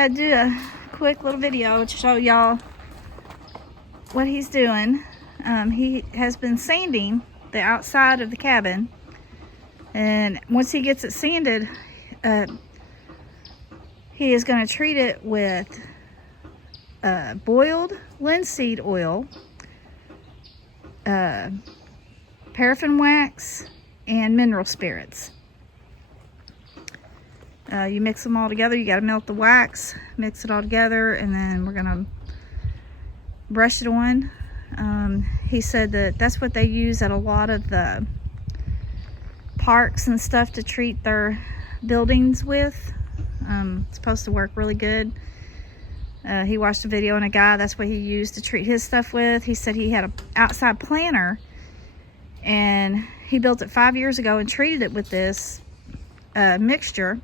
I'd do a quick little video to show y'all what he's doing. He has been sanding the outside of the cabin, and once he gets it sanded, he is going to treat it with boiled linseed oil, paraffin wax, and mineral spirits. You mix them all together. You got to melt the wax, mix it all together, and then we're gonna brush it on. He said that that's what they use at a lot of the parks and stuff to treat their buildings with. It's supposed to work really good. He watched a video on a guy, that's what he used to treat his stuff with. He said he had an outside planter, and he built it 5 years ago and treated it with this mixture,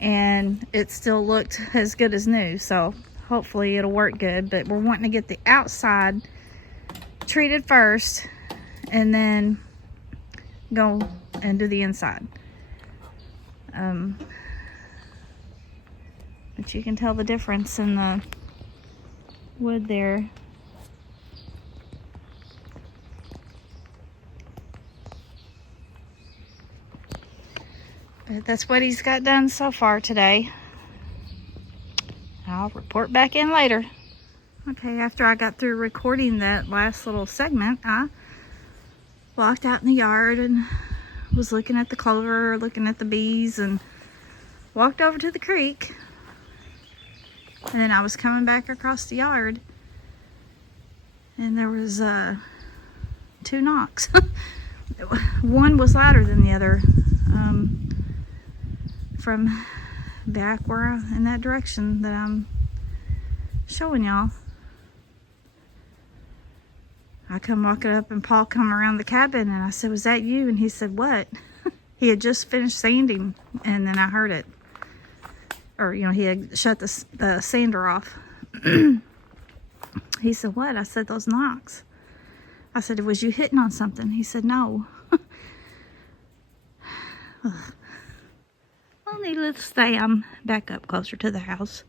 and it still looked as good as new. So hopefully it'll work good, but we're wanting to get the outside treated first and then go and do the inside. But you can tell the difference in the wood there. But that's what he's got done so far today. I'll report back in later. Okay, after I got through recording that last little segment, I walked out in the yard and was looking at the clover, looking at the bees, and walked over to the creek. And then I was coming back across the yard, and there was 2 knocks. One was louder than the other. From back where in that direction that I'm showing y'all. I come walking up, and Paul come around the cabin, and I said, "Was that you?" And he said, "What?" He had just finished sanding, and then I heard it. Or, you know, he had shut the sander off. He said, "What?" I said, "Those knocks." I said, "Was you hitting on something?" He said, "No." Well, needless to say, I'm back up closer to the house,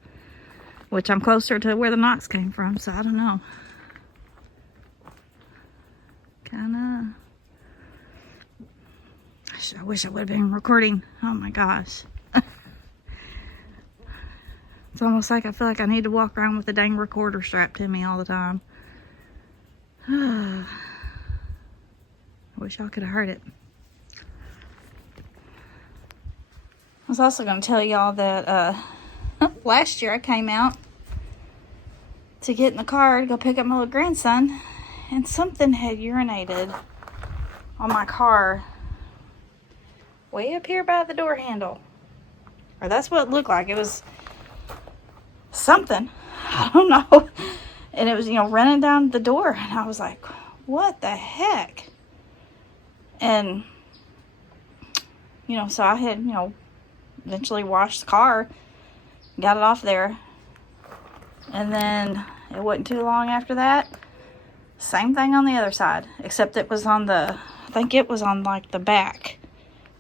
which I'm closer to where the knocks came from, so I don't know. Kinda. I wish I would have been recording. Oh my gosh. It's almost like I feel like I need to walk around with a dang recorder strapped to me all the time. I wish y'all could have heard it. I was also going to tell y'all that last year I came out to get in the car to go pick up my little grandson, and something had urinated on my car way up here by the door handle. Or that's what it looked like. It was something. I don't know. And it was, you know, running down the door, and I was like, what the heck? And, you know, so I had, you know, eventually washed the car, got it off there, and then it wasn't too long after that, same thing on the other side, except it was on the, I think it was on like the back,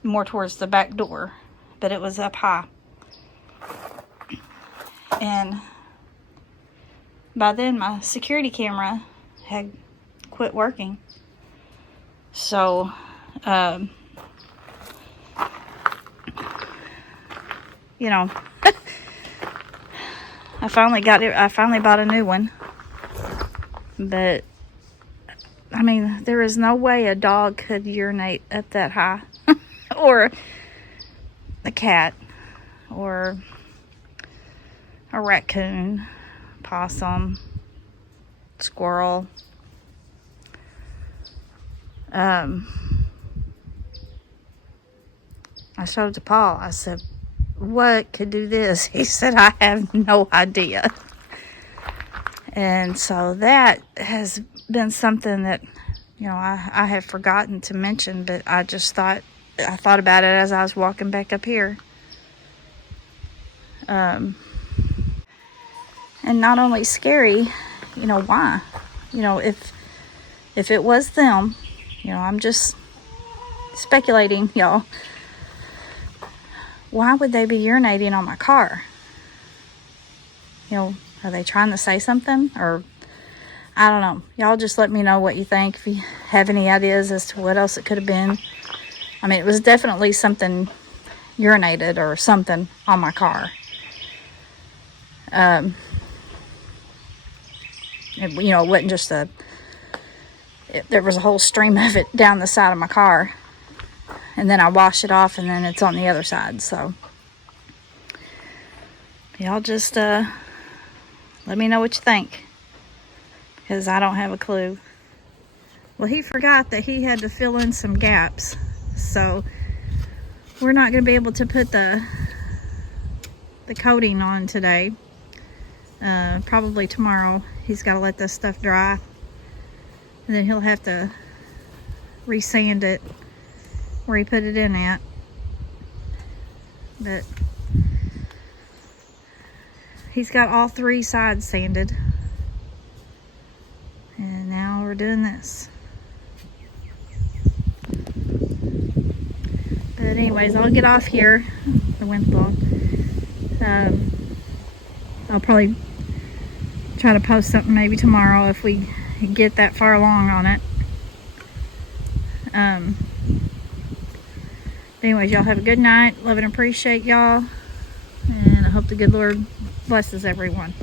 more towards the back door, but it was up high. And by then my security camera had quit working, so you know, I finally bought a new one. But I mean, there is no way a dog could urinate up that high. Or a cat, or a raccoon, possum, squirrel. I showed it to Paul. I said, "What could do this?" He said, "I have no idea." And so that has been something that, you know, I have forgotten to mention, but I thought about it as I was walking back up here. And not only scary, you know, why? You know, if it was them, you know, I'm just speculating, y'all. Why would they be urinating on my car? You know, are they trying to say something? Or, I don't know. Y'all just let me know what you think. If you have any ideas as to what else it could have been. I mean, it was definitely something urinated or something on my car. You know, it wasn't just there was a whole stream of it down the side of my car. And then I wash it off, and then it's on the other side. So, y'all just let me know what you think, because I don't have a clue. Well, he forgot that he had to fill in some gaps, so we're not going to be able to put the coating on today. Probably tomorrow. He's got to let this stuff dry, and then he'll have to resand it where he put it in at. But he's got all 3 sides sanded, and now we're doing this. But anyways, I'll get off here. The wind's blowing. I'll probably try to post something maybe tomorrow if we get that far along on it. Anyways, y'all have a good night. Love and appreciate y'all. And I hope the good Lord blesses everyone.